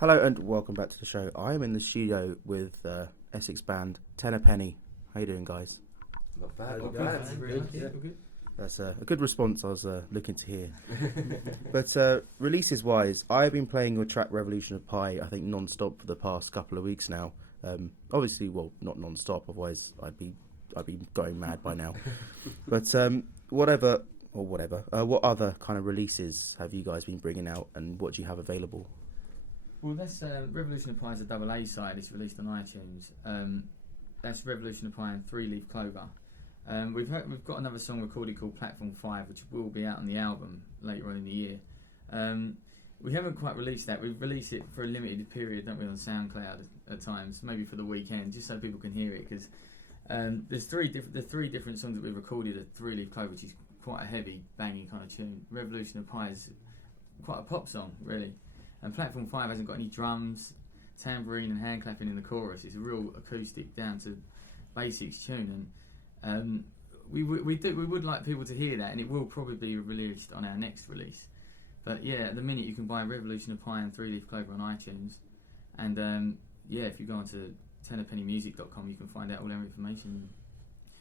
Hello and welcome back to the show. I am in the studio with Essex band Tenner Penny. How you doing, guys? Not bad. Not Bad. bad. Really Yeah. good. That's a good response I was looking to hear. But releases-wise, I've been playing your track Revolution of Pi, I think, non-stop for the past couple of weeks now. Obviously, well, not non-stop, otherwise I'd be going mad by now. But what other kind of releases have you guys been bringing out, and what do you have available? Well, that's Revolution of Pi is a double A side. It's released on iTunes. That's Revolution of Pi and 3-Leaf Clover. We've got another song recorded called Platform 5, which will be out on the album later on in the year. We haven't quite released that. We've released it for a limited period, don't we, on SoundCloud at times, maybe for the weekend, just so people can hear it. Because there's three different songs that we've recorded at 3-Leaf Clover, which is quite a heavy, banging kind of tune. Revolution of Pi is quite a pop song, really. And Platform 5 hasn't got any drums, tambourine and hand clapping in the chorus. It's a real acoustic, down to basics tune. And we would like people to hear that, and it will probably be released on our next release. But yeah, at the minute you can buy Revolution of Pi and 3-Leaf Clover on iTunes. And if you go onto tennerpennymusic.com, you can find out all our information,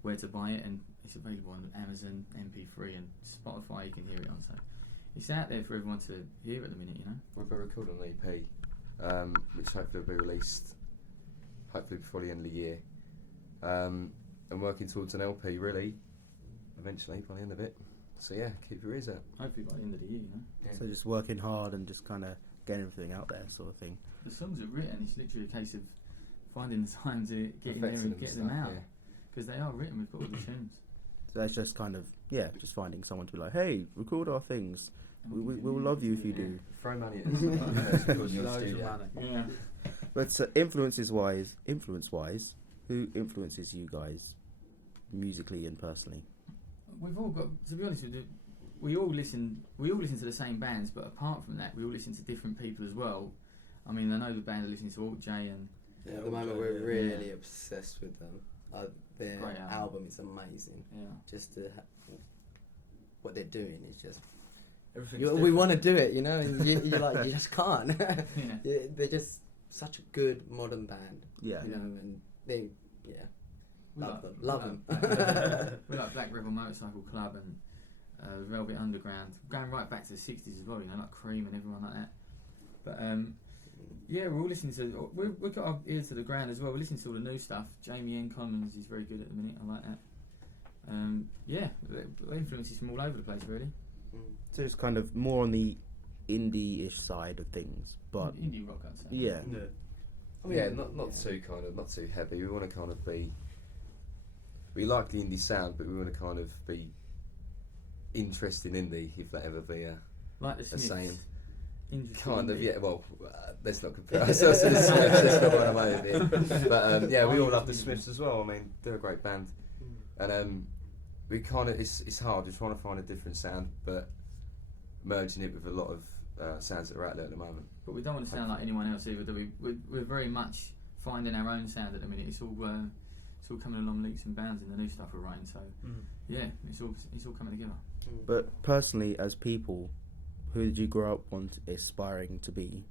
where to buy it, and it's available on Amazon, MP3 and Spotify. You can hear it on, so it's out there for everyone to hear at the minute, you know. We've been recording an EP, which hopefully will be released hopefully before the end of the year. And working towards an LP really, eventually by the end of it. So yeah, keep your ears out. Hopefully by the end of the year, you know. Yeah. So just working hard and just kind of getting everything out there, sort of thing. The songs are written. It's literally a case of finding the time to get in there and get them out, because they are written. We've got all the tunes. So that's just kind of, just finding someone to be like, hey, record our things. We'll love you if you do. Throw money at us. Loads of money. Yeah. But influence-wise, who influences you guys musically and personally? We've all got, to be honest with you, we all listen to the same bands, but apart from that, we all listen to different people as well. I mean, I know the band are listening to Alt J and At the moment, we're really obsessed with them. Their Great album is amazing. yeah. Just what they're doing is just. Everything's We want to do it, you know, and you're like, you just can't. Yeah. They're just such a good modern band, Yeah. you know, and they, We love like- them. We like Black Rebel Motorcycle Club and Velvet Underground, going right back to the 60s as well, you know, like Cream and everyone like that. But we're all listening to, we've got our ears to the ground as well. We're listening to all the new stuff. Jamie N. Commons is very good at the minute, I like that. Influences from all over the place, really. So it's kind of more on the indie-ish side of things, but Indie rock, I'd say. yeah. I mean, not too heavy. We want to kind of be. We like the indie sound, but we want to kind of be interested in indie, if that ever be Like the a Smiths. saying. Interesting Kind of, indie. yeah. Well, let's not compare ourselves to the Smiths. That's not what I'm over. But we all love the Smiths as well. I mean, they're a great band, and we kind of it's hard. We're trying to find a different sound, but merging it with a lot of sounds that are out there at the moment. But we don't want to sound like anyone else either, do we? We're very much finding our own sound at the minute. It's all coming along leaps and bounds in the new stuff we're writing. So it's all coming together. But personally, as people, who did you grow up aspiring to be?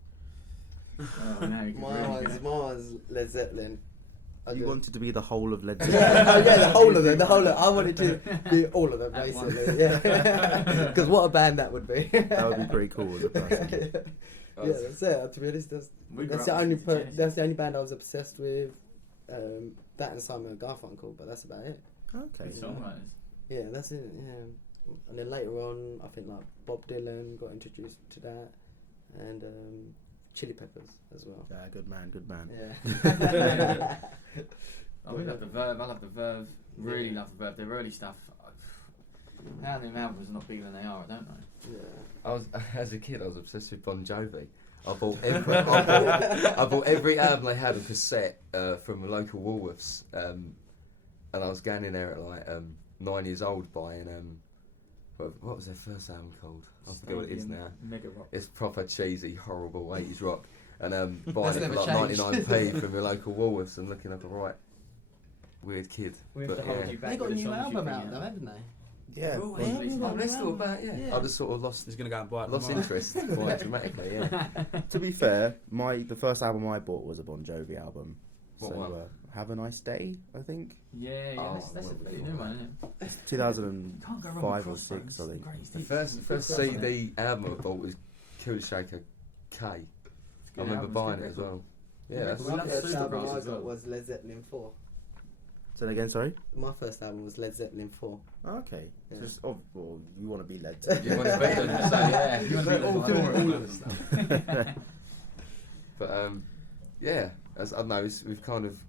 Oh, now you can Mine really was Led Zeppelin. You wanted to be the whole of Led Oh Zeppelin. yeah, the whole of them. I wanted to do all of them At once. basically. Yeah, because what a band that would be. That would be pretty cool as a person. Yeah, that's it. To be honest, We grew that's up the only listening to Genesis. that's the only band I was obsessed with. That and Simon and Garfunkel, but that's about it. Okay. Good songwriters. Yeah, that's it. Yeah, and then later on, I think like Bob Dylan got introduced to that, and Chili Peppers as well. Yeah, good man. Yeah. We love the Verve. I love the Verve. Really love the Verve. Their early stuff. How them albums are not bigger than they are, I don't know. Yeah. As a kid, I was obsessed with Bon Jovi. I bought every album they had on cassette from a local Woolworths, and I was going in there at like 9 years old buying what was their first album called? I forget what it is now. Mega rock. It's proper cheesy, horrible 80s rock, and buying it That's for like never changed. 99p from a local Woolworths and looking like a right weird kid. We have But to hold yeah. you back. They got a with the new songs you album bring out though, haven't they? Yeah. We're all well, releasing Oh, an let's album. talk about Yeah. I just sort of lost He's going to go and buy it lost tomorrow. interest quite dramatically. Yeah. to be fair, the first album I bought was a Bon Jovi album. What so one? Have a Nice Day, I think. Yeah, Oh, that's a well, pretty new one, isn't it? It's 2005 Can't go wrong with or Crossroads, 6, I think. the greatest The hits. first CD album I bought was Kill Shaker K. I Good remember album, buying good it as record. well. Yeah, Good that's record. We My love first Super album Brass I as got well. was Led Zeppelin 4. Say that again, sorry? My first album was Led Zeppelin 4. Oh, okay. Yeah. Just, well, you want to be led you want to be them, so yeah, You want to be all all for of the stuff. But yeah, as I don't know, we've kind of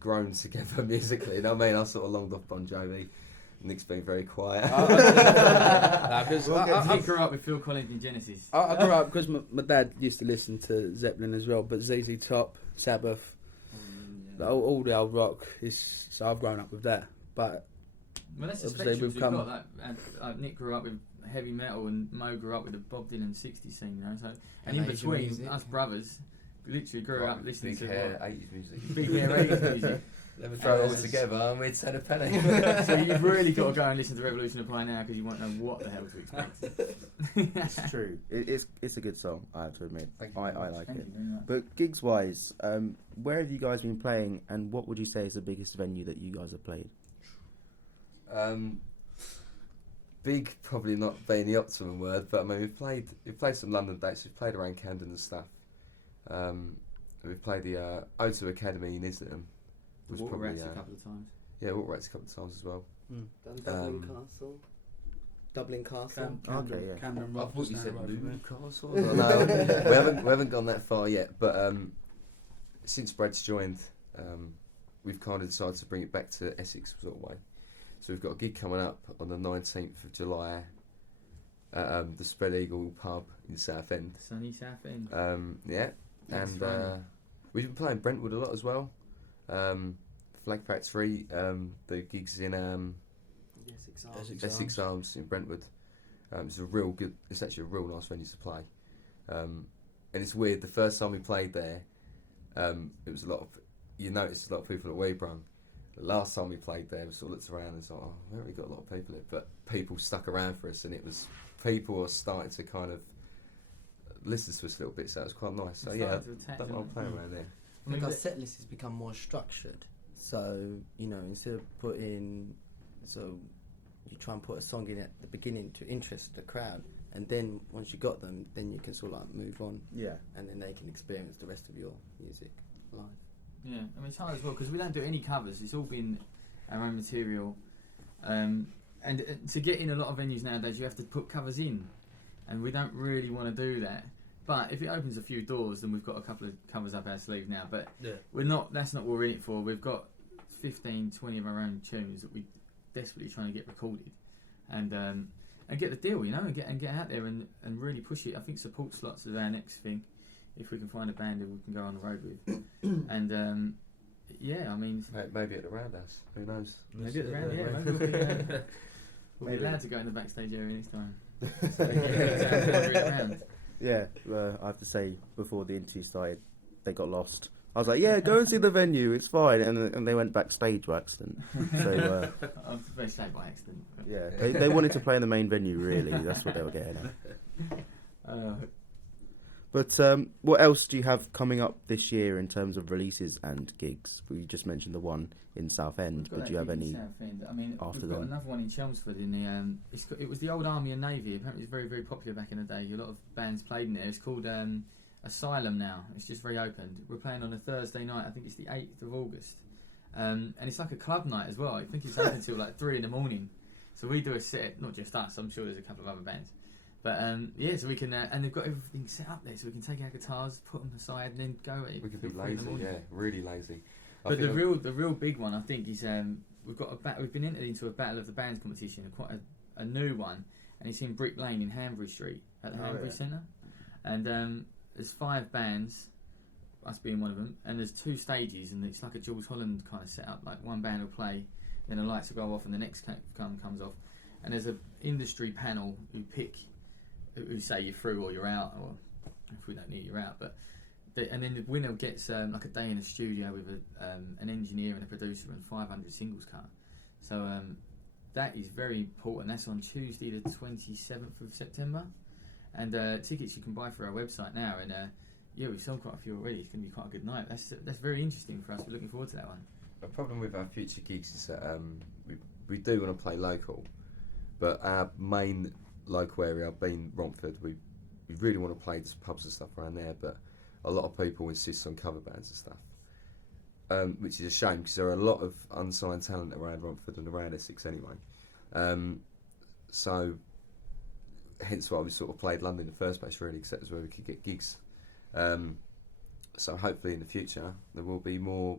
grown together musically. You know what I mean? I sort of longed off Bon Jovi. Nick's been very quiet. Because I grew up with Phil Collins in Genesis. I grew up because my dad used to listen to Zeppelin as well, but ZZ Top, Sabbath, all the old rock. So I've grown up with that. But Well, that's the obviously spectrums we've we've come- got. Like Nick grew up with heavy metal, and Mo grew up with the Bob Dylan '60s scene. You know, so and in Asian between, music. us brothers literally grew up listening big to hair, what? 80s music. Big hair 80s music. Throw it all together and we'd send a penny. So you've really got to go and listen to Revolution of Pie now because you won't know what the hell to expect. It's true. It's a good song, I have to admit. Thank you I very much. like Thank it. you very much. But gigs-wise, where have you guys been playing, and what would you say is the biggest venue that you guys have played? Big, probably not being the optimum word, but I mean we've played some London dates. We've played around Camden and stuff. We've played the O2 Academy in Islington. Was Water probably Rats a couple of times. yeah, Water Rats a couple of times as well. Done Dublin Um, Castle. Dublin Castle. Okay, yeah. Camden I Rock. thought you just said down the road from me. Newcastle. No, we haven't gone that far yet. But since Brad's joined, we've kind of decided to bring it back to Essex sort of way. So we've got a gig coming up on the 19th of July at the Spread Eagle pub in Southend. Sunny Southend. Yeah, Next and Friday. we've been playing Brentwood a lot as well. Flag Factory, the gigs in Essex Arms in Brentwood. It's a real good. It's actually a real nice venue to play. And it's weird. The first time we played there, it was a lot of. You noticed a lot of people at Weybrum. The last time we played there, we sort of looked around and thought, "Oh, we haven't really got a lot of people here." But people stuck around for us, and it was people were starting to kind of listen to us a little bit. So it was quite nice. So yeah, don't mind playing around there. I think our set list has become more structured. So, you know, instead of putting, so you try and put a song in at the beginning to interest the crowd, and then once you got them, then you can sort of like move on, Yeah. and then they can experience the rest of your music live. Yeah, I mean it's hard as well because we don't do any covers. It's all been our own material, and to get in a lot of venues nowadays, you have to put covers in, and we don't really want to do that. But if it opens a few doors, then we've got a couple of covers up our sleeve now. But we're not. That's not what we're in it for. We've got 15, 20 of our own tunes that we desperately trying to get recorded, and get the deal, you know, and get out there and really push it. I think support slots is our next thing. If we can find a band that we can go on the road with, and yeah, I mean, Maybe at the Roundhouse. Who knows? maybe at the round, yeah, maybe we'll be allowed to go in the backstage area this time. So, around. Yeah, I have to say, before the interview started, they got lost. I was like, yeah, go and see the venue, it's fine. And they went backstage by accident. So, I was very sad by accident. But yeah, they wanted to play in the main venue, really. That's what they were getting at. But what else do you have coming up this year in terms of releases and gigs? We just mentioned the one in Southend, but do you have any Southend. I mean, after we've got them? another one in Chelmsford. In the, it was the old Army and Navy. Apparently, it's very, very popular back in the day. A lot of bands played in there. It's called Asylum now. It's just reopened. We're playing on a Thursday night. I think it's the 8th of August, and it's like a club night as well. I think it's open till like 3 in the morning. So we do a set, not just us. I'm sure there's a couple of other bands. But yeah, so we can, and they've got everything set up there, so we can take our guitars, put them aside, and then go at it. We could be till 3 in the lazy, morning. yeah, really lazy. But the real big one, I think, is we've been entered into a Battle of the Bands competition, quite a new one, and it's in Brick Lane in Hanbury Street at the Hanbury Centre, and there's 5 bands, us being one of them, and there's 2 stages, and it's like a Jules Holland kind of setup. Like one band will play, then the lights will go off, and the next comes off, and there's an industry panel who say you're through or you're out, or if we don't need you're out, but. And then the winner gets like a day in a studio with an engineer and a producer and 500 singles cut. So that is very important. That's on Tuesday the 27th of September, and tickets you can buy through our website now. And yeah, we've sold quite a few already. It's going to be quite a good night. That's very interesting for us. We're looking forward to that one. The problem with our future gigs is that we do want to play local, but our main local area, being Romford, we really want to play the pubs and stuff around there, but a lot of people insist on cover bands and stuff, which is a shame because there are a lot of unsigned talent around Romford and around Essex anyway. So hence why we sort of played London in the first place, really, because that was where we could get gigs. So hopefully in the future there will be more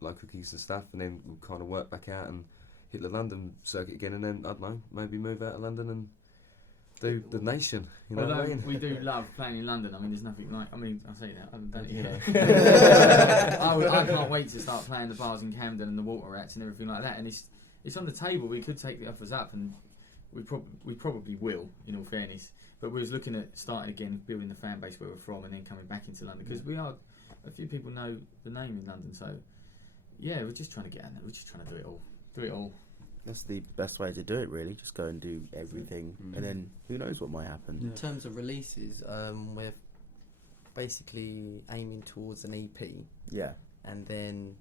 local gigs and stuff, and then we'll kind of work back out and hit the London circuit again, and then I don't know, maybe move out of London and do the nation. You know what I mean? We do love playing in London. I mean, there's nothing like. I mean, I say that. I haven't done it yet. Yeah. I can't wait to start playing the bars in Camden and the Water Rats and everything like that. And it's on the table. We could take the offers up, and we probably will. In all fairness, but we was looking at starting again, building the fan base where we're from, and then coming back into London because a few people know the name in London. So yeah, we're just trying to get in there. We're just trying to do it all. That's the best way to do it, really. Just go and do everything, and then who knows what might happen. In terms of releases, we're basically aiming towards an EP. Yeah. And then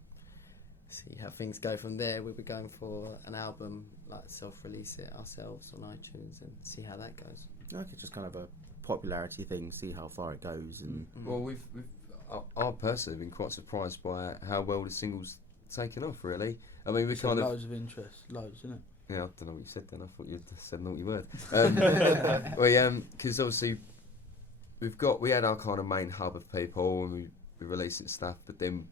see how things go from there. We'll be going for an album, like self-release it ourselves on iTunes and see how that goes. Okay, just kind of a popularity thing, see how far it goes. And Well, I personally have been quite surprised by how well the single's taken off, really. I mean, we kind of... Loads of interest, loads, isn't it? Yeah, I don't know what you said then. I thought you'd said a naughty word. Because obviously we had our kind of main hub of people, and we released it stuff, but then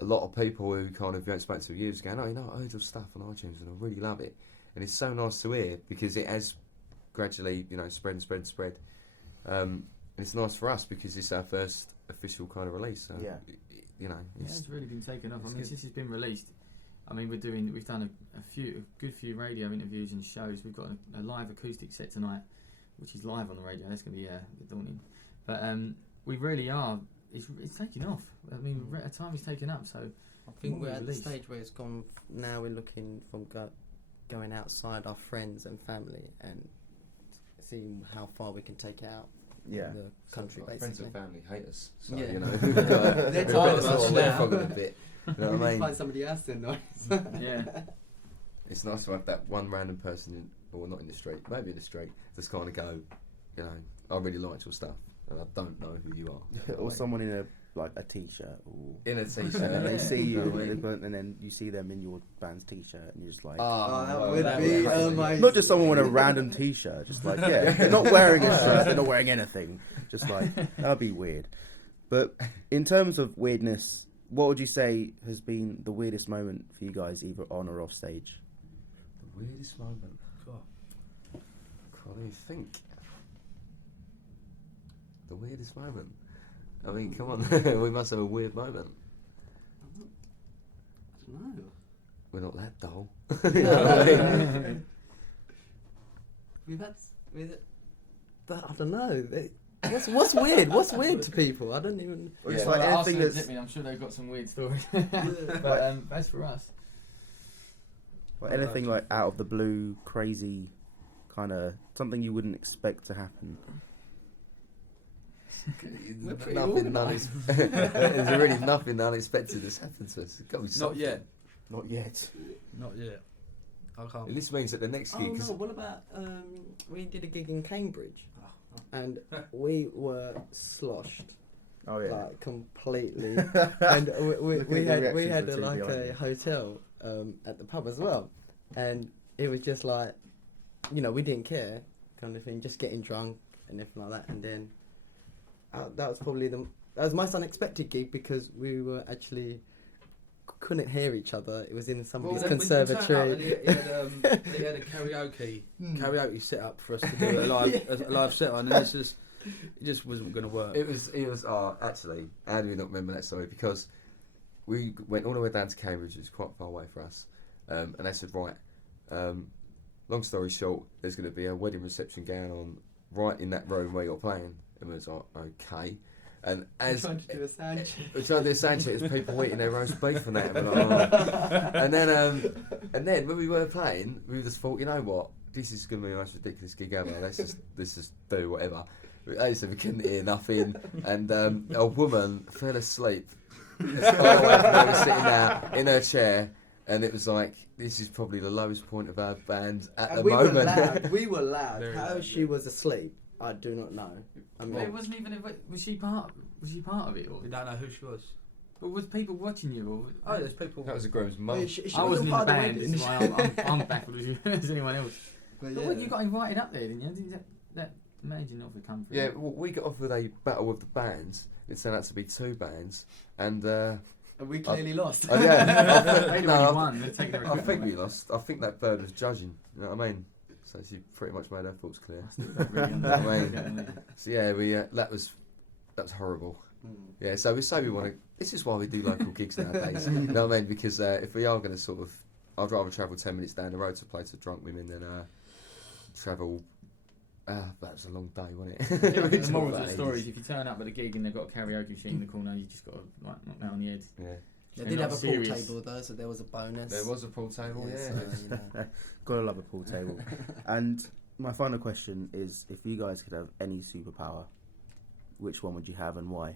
a lot of people who kind of spoke to years going, oh, you know, I heard your stuff on iTunes and I really love it. And it's so nice to hear because it has gradually, spread. And it's nice for us because it's our first official kind of release. So, It's really been taken off. I mean, since it's been released, I mean, we've done a good few radio interviews and shows. We've got a live acoustic set tonight, which is live on the radio. That's going to be a bit daunting. But we really are. It's taking off. I mean, our time is taken up. So I think we're at the stage where it's gone. Now we're looking from going outside our friends and family and seeing how far we can take it out. Yeah. The country, so basically. Friends and family hate us. So, Yeah. they're tired of us now. a bit. You know what I mean? Find somebody else then, nice. yeah. It's nice to have that one random person, or not in the street, maybe in the street, just kind of go, I really liked your stuff, and I don't know who you are. Or someone in a t-shirt, or In a t-shirt. and then they see you, know what I mean? and then you see them in your band's t-shirt, and you're just like, that would be amazing. not just someone with a random t-shirt, just like, they're not wearing a shirt, they're not wearing anything, just like, that'd be weird. But in terms of weirdness, what would you say has been the weirdest moment for you guys, either on or off stage? The weirdest moment? God, let me think. The weirdest moment? I mean, come on, we must have a weird moment. I don't know. We're not that dull. I don't know. What's weird? What's weird to people? I don't even. Or just Yeah. like Well, anything Arsenal and that's Zipping, I'm sure they've got some weird stories. But as for us, like anything like out of the blue, crazy, kind of something you wouldn't expect to happen. We're pretty There's really nothing unexpected that's happened to us. It's got to be Not something. yet. Not yet. Not yet. I can't. And this means that the next Oh gig. no! What about we did a gig in Cambridge, and we were sloshed. Oh yeah. Like completely, and we Looking at the had reactions of the like two behind a you. hotel at the pub as well, and it was just like, we didn't care, kind of thing, just getting drunk and everything like that, and then that was probably that was the most unexpected gig because we were actually couldn't hear each other. It was in somebody's conservatory. He had a karaoke set up for us to do a live set on, and it just wasn't going to work. It was actually, how do we not remember that story? Because we went all the way down to Cambridge, which is quite far away for us, and they said, right, long story short, there's going to be a wedding reception going on right in that room where you're playing. And we was like, okay. And I'm as trying to do a sound check. we're trying to do a sound check, there's people eating their roast beef and that. And, we're like, oh. and then when we were playing, we just thought, you know what, this is going to be the most ridiculous gig ever. Let's just do whatever. So we couldn't hear nothing, and a woman fell asleep. As far away from where we were sitting there in her chair, and it was like, this is probably the lowest point of our band at the moment. We were loud. Very How loud, she yeah. was asleep, I do not know. I mean, It wasn't even. Was she part of it, or We don't know who she was. or was people watching you? Or Oh, there's people. That was a groom's mum. she I wasn't in the part of band. wedding. This is why I'm baffled as anyone else. But But what, you got invited up there, didn't you? Didn't that made you not come through? Yeah, well, we got off with a battle of the bands. It turned out to be 2 bands, and And we clearly lost. yeah, They'd no, already I, won. They'd taken their I think equipment. we lost. I think that bird was judging. You know what I mean? So she pretty much made her thoughts clear. So yeah, we that was horrible. Yeah, so we say we want to. This is why we do local gigs nowadays. You know what I mean? Because if we are going to sort of, I'd rather travel 10 minutes down the road to play to drunk women than travel. That was a long day, wasn't it? Yeah, We the moral talked of the about story is ages. if you turn up at a gig and they've got a karaoke sheet in the corner, you just got to knock that on the head. Yeah, They They're did not have a serious. pool table though, so there was a bonus. there was a pool table. Yeah, Yeah, so, you know. Gotta love a pool table. And my final question is, if you guys could have any superpower, which one would you have and why?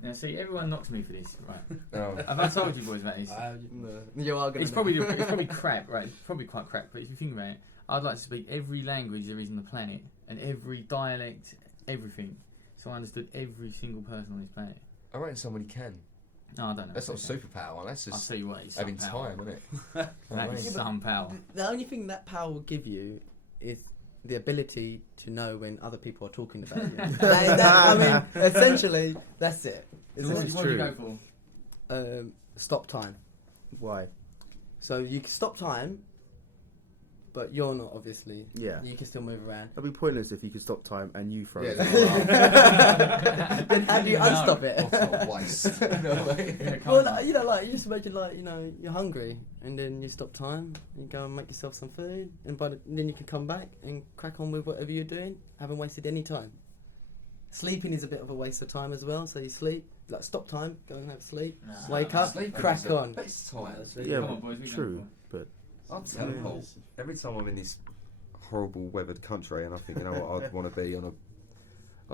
Now, see, everyone knocks me for this, right? Oh. Have I told you boys about this? No. You are gonna. It's probably crap, right? It's probably quite crap. But if you think about it, I'd like to speak every language there is on the planet and every dialect, everything. So I understood every single person on this planet. I reckon somebody can. No, I don't know. That's not Okay. superpower. That's I'll just tell you what, it's having some power. time, isn't it? That is some power. The only thing that power will give you is the ability to know when other people are talking about you. I mean, essentially, that's it. So what do you go for? Stop time. Why? So you can stop time, but you're not obviously. Yeah. You can still move around. It'd be pointless if you could stop time and you froze. Then how do you No. unstop it? What a waste. You know what I mean? Yeah, Well, can't I? you know, like you just imagine, like you're hungry, and then you stop time, and you go and make yourself some food, and then you can come back and crack on with whatever you're doing, haven't wasted any time. Sleeping is a bit of a waste of time as well, so you sleep, like stop time, go and have sleep, Nah. wake up, Sleeping crack is the on. Best time. Yeah, Come on, boys, we true. go But I'll teleport. Every time I'm in this horrible weathered country and I think, you know what, I'd want to be on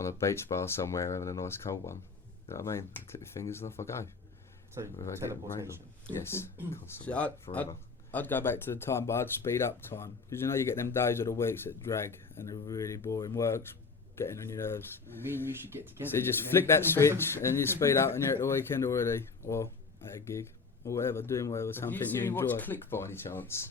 a beach bar somewhere having a nice cold one. You know what I mean? Clip my fingers and off I go. so Without getting random. Yes. Constantly. See, Forever. I'd go back to the time, but I'd speed up time. Because you know you get them days of the weeks that drag and they're really boring. Work's getting on your nerves. Me and you should get together. So you just flick that switch and you speed up and you're at the weekend already. Or at a gig. Or whatever, doing whatever, Have something you you seen enjoy. watch Click by any chance?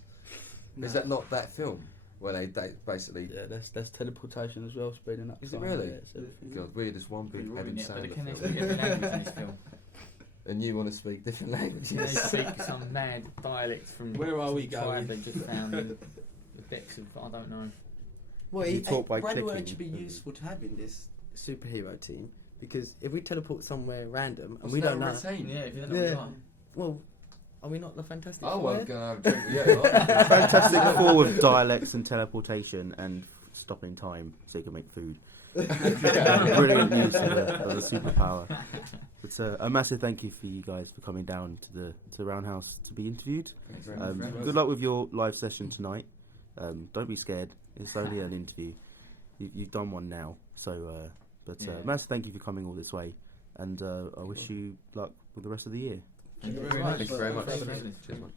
No. Is that not that film? Where they basically... Yeah, that's teleportation as well, speeding up Is it time. really? Yeah, it's everything. God, weird as one big Adam Yeah, but they Sandler can film. speak every language in this film. And you want to speak different languages. They speak some mad dialect from Where are we some tribe going? they just found in the decks of I don't know. Well, You talk by Brad will clicking, actually be don't you? useful to have in this superhero team because if we teleport somewhere random and What's we that don't know, routine? Yeah, if you don't know Yeah. what well, are we not the Fantastic Oh, Four? well, going to have a drink with you. Fantastic Four with dialects and teleportation and stopping time so you can make food. Brilliant use of the superpower. But a massive thank you for you guys for coming down to the Roundhouse to be interviewed. Thanks very much. Good luck with your live session tonight. Don't be scared. It's only an interview. You've done one now. So, Yeah. massive thank you for coming all this way. And I wish you luck with the rest of the year. Thank you very much. Thank you very much. Thank you. Cheers, man.